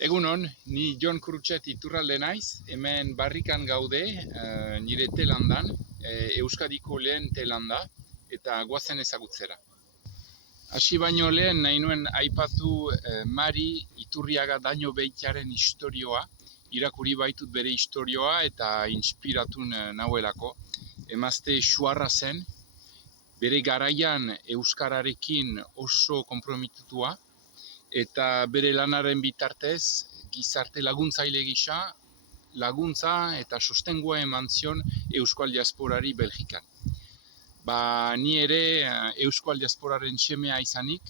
Egunon, ni Jon Krutxet Iturralde naiz, hemen barrikan gaude, nire telandan, Euskadiko lehen telanda, eta goazen ezagutzera. Hasi baino lehen nahi nuen aipatu Mari Iturriaga Daño Beitiaren istorioa, irakurri baitut bere istorioa eta inspiratun nauelako. Emazte xuarra zen, bere garaian euskararekin oso konprometitua, eta bere lanaren bitartez, gizarte laguntzaile gisa, laguntza eta sostengua eman zion Euskal Diasporari Belgikan. Ni ere Euskal Diasporaren semea izanik,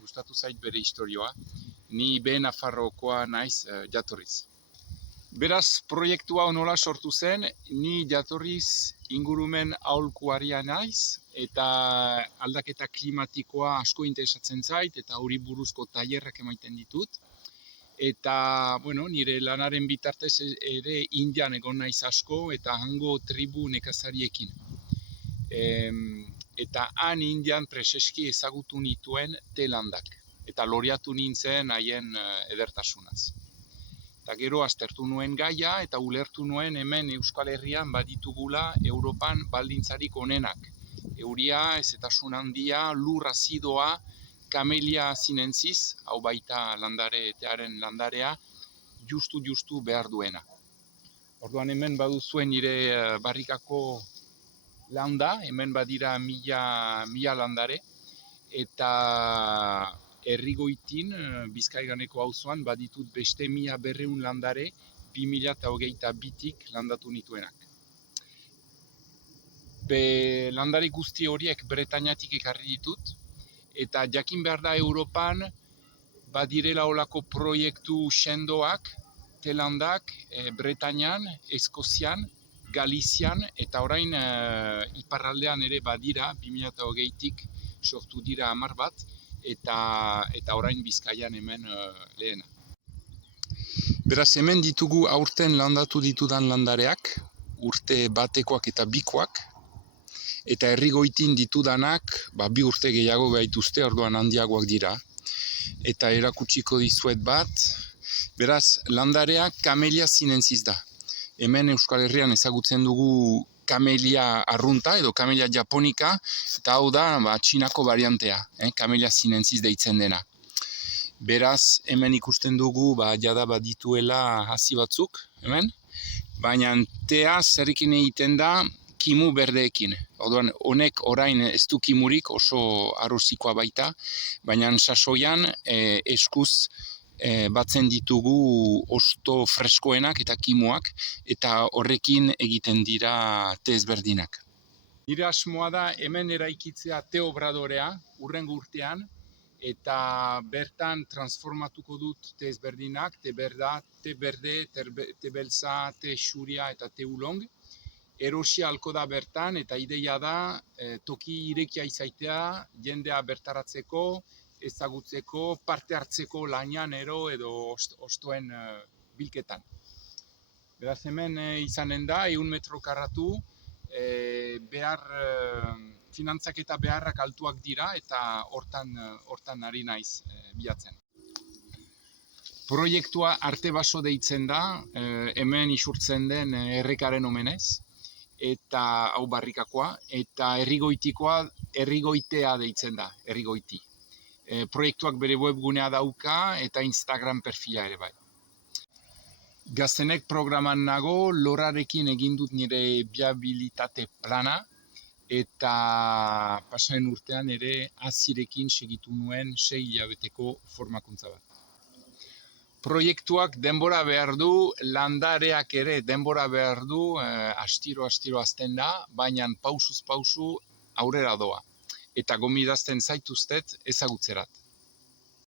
gustatu zait bere istorioa, ni behe Nafarroakoa naiz jatorriz. Beraz, proiektua nola sortu zen, ni jatorriz ingurumen aholkuaria naiz, eta aldaketa klimatikoa asko interesatzen zait, eta hori buruzko tailerrak emaiten ditut. Eta, nire lanaren bitartez ere Indian egon naiz asko, eta hango tribu nekazariekin. Eta han Indian preseski ezagutu nituen telandak, eta loriatu nintzen haien edertasunaz. Eta gero aztertu nuen gaia eta ulertu nuen hemen Euskal Herrian baditugula Europan baldintzarik onenak. Euria, ezetasun handia, lur azidoa, Camellia sinensis, hau baita landaretearen landarea, justu behar duena. Orduan hemen baduzuen nire barrikako landa, hemen badira 1000 landare, eta Herrigoitin, Bizkaiganeko auzoan, baditut beste 1200 landare 2022tik landatu nituenak. Landare guzti horiek Bretañatik ekarri ditut, eta jakin behar da Europan badirela olako proiektu sendoak, telandak, Bretañan, Eskozian, Galizian, eta orain iparraldean ere badira, 2022tik sortu dira 10 bat, eta orain Bizkaian hemen lehena. Beraz, hemen ditugu aurten landatu ditudan landareak, urte batekoak eta bikoak, eta Herrigoitin ditudanak, 2 urte gehiago gaituzte, orduan handiagoak dira. Eta erakutsiko dizuet bat, beraz, landarea Camellia sinensis da. Hemen Euskal Herrian ezagutzen dugu Camellia arrunta edo Camellia japonica, eta hau da Txinako variantea, Camellia sinensis deitzen dena. Beraz, hemen ikusten dugu jada badituela hazi batzuk, hemen, baina tea zerrekin egiten da kimu berdeekin. Orduan, honek orain ez du kimurik, oso arrozikoa baita, baina sasoian eskuz batzen ditugu osto freskoenak eta kimuak, eta horrekin egiten dira te ezberdinak. Nire asmoa da hemen eraikitzea te obradorea hurrengo urtean, eta bertan transformatuko dut te ezberdinak, te berde, te beltza, te xuria eta te ulong. Erosia halko da bertan, eta ideia da toki irekia izaitea, jendea bertaratzeko, ezagutzeko, parte hartzeko lanian edo ostoen bilketan. Beraz hemen izanen da, 100 metro karratu, finantzak eta beharrak altuak dira, eta hortan ari naiz bilatzen. Proiektua Arte Baso deitzen da, hemen isurtzen den errekaren omenez, eta hau barrikakoa, eta Herrigoitikoa Herrigoitea deitzen da, Herrigoiti. Proiektuak bere webgunea dauka eta Instagram perfila ere bai. Gaztenek programan nago, lorarekin egin dut nire viabilitate plana, eta pasaren urtean ere azirekin segitu nuen 6 hilabeteko formakuntza bat. Proiektuak denbora behar du, landareak ere denbora behar du, astiro hazten da, baina pausuz pausu aurrera doa. Eta gomidazten zaituztet ezagutzerat.